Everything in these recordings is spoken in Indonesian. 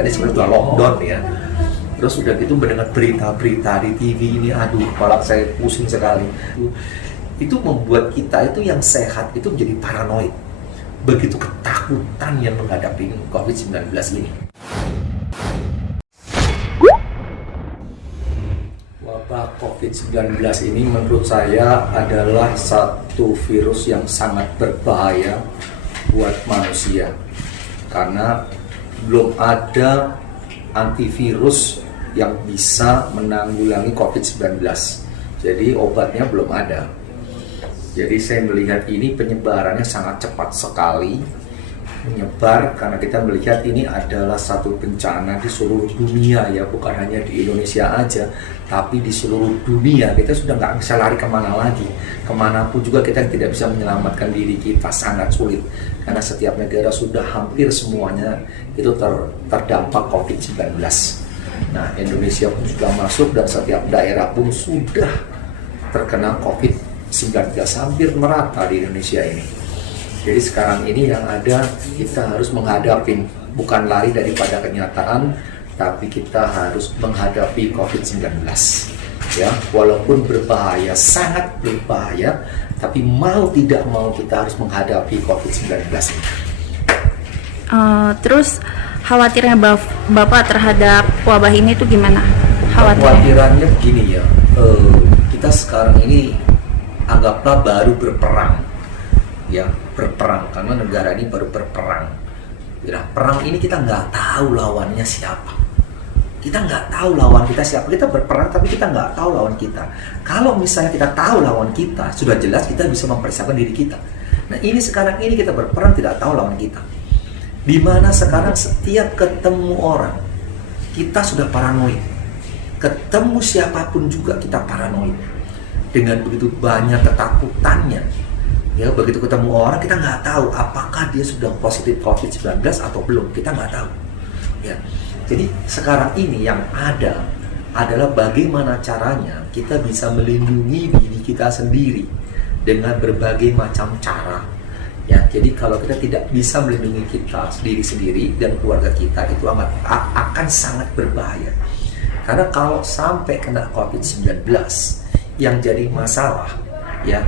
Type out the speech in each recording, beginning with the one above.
kita ini sebenarnya lockdown ya. Terus udah gitu mendengar berita-berita di TV ini, aduh kepala saya pusing sekali. Itu membuat kita itu yang sehat itu menjadi paranoid. Begitu ketakutan yang menghadapi COVID-19 ini. Wabah COVID-19 ini menurut saya adalah satu virus yang sangat berbahaya buat manusia. Karena belum ada antivirus yang bisa menanggulangi COVID-19. Jadi obatnya belum ada. Jadi saya melihat ini penyebarannya sangat cepat sekali menyebar, karena kita melihat ini adalah satu bencana di seluruh dunia ya, bukan hanya di Indonesia aja, tapi di seluruh dunia. Kita sudah nggak bisa lari kemana lagi, kemanapun juga kita tidak bisa menyelamatkan diri kita, sangat sulit karena setiap negara sudah hampir semuanya itu terdampak COVID-19. Nah, Indonesia pun sudah masuk dan setiap daerah pun sudah terkena COVID-19, hampir merata di Indonesia ini. Jadi sekarang ini yang ada, kita harus menghadapi, bukan lari daripada kenyataan, tapi kita harus menghadapi COVID-19. Ya, walaupun berbahaya, sangat berbahaya, tapi mau tidak mau kita harus menghadapi COVID-19 ini. Terus khawatirnya Bapak terhadap wabah ini tuh gimana? Khawatirannya begini ya, kita sekarang ini anggaplah baru berperang. Ya, berperang, karena negara ini baru berperang. Ya, perang ini kita nggak tahu lawannya siapa. Kita nggak tahu lawan kita siapa. Kita berperang tapi kita nggak tahu lawan kita. Kalau misalnya kita tahu lawan kita, sudah jelas kita bisa mempersiapkan diri kita. Nah, ini sekarang ini kita berperang tidak tahu lawan kita. Dimana sekarang setiap ketemu orang, kita sudah paranoid. Ketemu siapapun juga kita paranoid. Dengan begitu banyak ketakutannya. Ya, begitu ketemu orang kita nggak tahu apakah dia sudah positif COVID-19 atau belum, kita nggak tahu. Ya, jadi sekarang ini yang ada adalah bagaimana caranya kita bisa melindungi diri kita sendiri dengan berbagai macam cara. Ya, jadi kalau kita tidak bisa melindungi kita sendiri dan keluarga kita, itu akan sangat berbahaya. Karena kalau sampai kena COVID-19, yang jadi masalah ya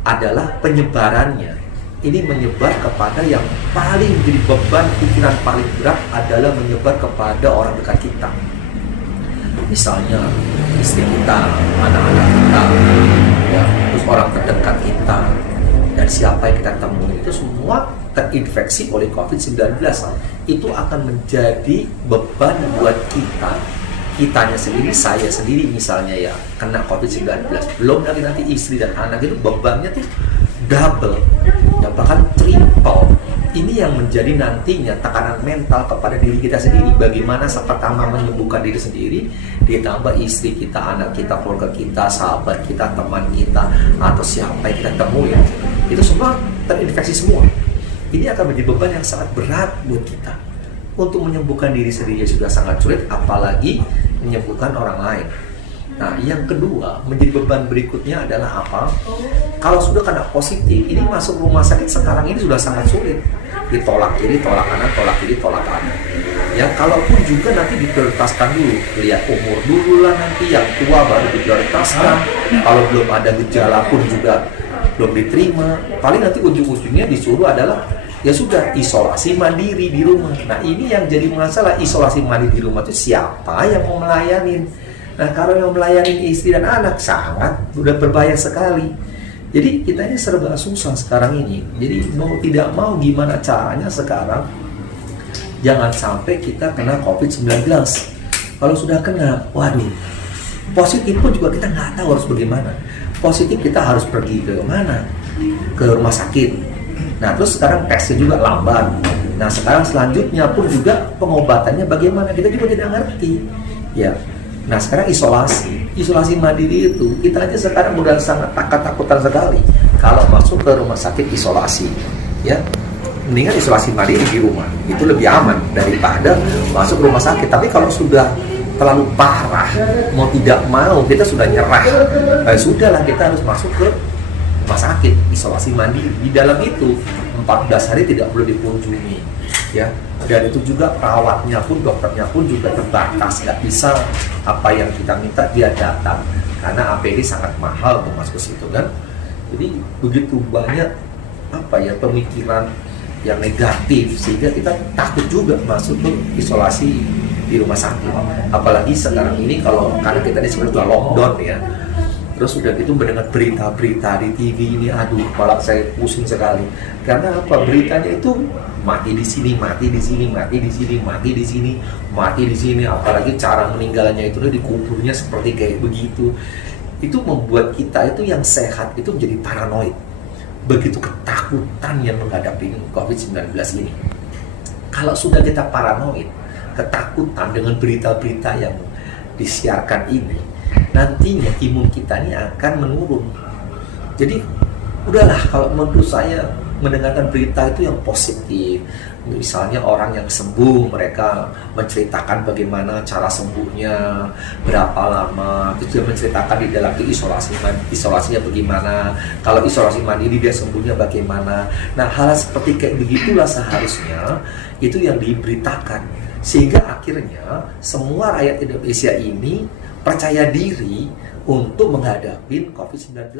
adalah penyebarannya. Ini menyebar kepada yang paling menjadi beban pikiran paling berat adalah menyebar kepada orang dekat kita. Misalnya istri kita, anak-anak kita, ya, terus orang terdekat kita, dan siapa yang kita temui itu semua terinfeksi oleh COVID-19. Itu akan menjadi beban buat kita. Kitanya sendiri, saya sendiri misalnya ya, kena COVID-19, belum lagi nanti istri dan anak, itu bebannya tuh double, ya bahkan triple. Ini yang menjadi nantinya tekanan mental kepada diri kita sendiri. Bagaimana pertama menyembuhkan diri sendiri, ditambah istri kita, anak kita, keluarga kita, sahabat kita, teman kita, atau siapa yang kita temui, itu semua terinfeksi semua. Ini akan menjadi beban yang sangat berat buat kita. Untuk menyembuhkan diri sendiri sudah sangat sulit, apalagi menyembuhkan orang lain. Nah, yang kedua menjadi beban berikutnya adalah apa? Kalau sudah kena positif, ini masuk rumah sakit sekarang ini sudah sangat sulit. Ditolak kiri, tolak kanan, tolak kiri, tolak kanan. Ya, kalaupun juga nanti diprioritaskan dulu, lihat umur dulu lah, nanti yang tua baru diprioritaskan. Kalau belum ada gejala pun juga belum diterima. Paling nanti ujung-ujungnya disuruh adalah ya sudah isolasi mandiri di rumah. Nah, ini yang jadi masalah, isolasi mandiri di rumah itu siapa yang mau melayanin? Nah, kalau yang melayanin istri dan anak sangat udah berbahaya sekali. Jadi kita ini serba susah sekarang ini. Jadi mau tidak mau gimana caranya sekarang jangan sampai kita kena COVID-19. Kalau sudah kena, waduh, positif pun juga kita nggak tahu harus bagaimana. Positif kita harus pergi ke mana? Ke rumah sakit. Nah, terus sekarang tesnya juga lambat. Nah, sekarang selanjutnya pun juga pengobatannya bagaimana, kita juga tidak ngerti. Ya. Nah, sekarang isolasi mandiri itu kita aja sekarang udah sangat takut-takutan sekali kalau masuk ke rumah sakit isolasi. Ya, mendingan isolasi mandiri di rumah, itu lebih aman daripada masuk rumah sakit. Tapi kalau sudah terlalu parah, mau tidak mau kita sudah nyerah. Sudahlah, kita harus masuk ke rumah sakit isolasi mandiri. Di dalam itu 14 hari tidak perlu dikunjungi. ya. Dan itu juga perawatnya pun, dokternya pun juga terbatas, nggak bisa apa yang kita minta dia datang karena APD sangat mahal tuh Mas ke situ kan. Jadi begitu banyak apa ya pemikiran yang negatif sehingga kita takut juga masuk ke isolasi di rumah sakit. Apalagi sekarang ini kalau karena kita ini sebenarnya lockdown ya. Terus udah gitu mendengar berita-berita di TV ini, aduh kepala saya pusing sekali. Karena apa? Beritanya itu mati di sini, mati di sini, mati di sini, mati di sini, mati di sini. Apalagi cara meninggalnya itu dikuburnya seperti kayak begitu. Itu membuat kita itu yang sehat itu menjadi paranoid. Begitu ketakutan yang menghadapi COVID-19 ini. Kalau sudah kita paranoid, ketakutan dengan berita-berita yang disiarkan ini, nantinya imun kita ini akan menurun. Jadi udahlah, kalau menurut saya mendengarkan berita itu yang positif. Misalnya orang yang sembuh, mereka menceritakan bagaimana cara sembuhnya, berapa lama, terus dia menceritakan di dalam itu isolasinya bagaimana, kalau isolasi mandiri dia sembuhnya bagaimana. Nah, hal seperti kayak begitulah seharusnya itu yang diberitakan, sehingga akhirnya semua rakyat Indonesia ini percaya diri untuk menghadapi COVID-19.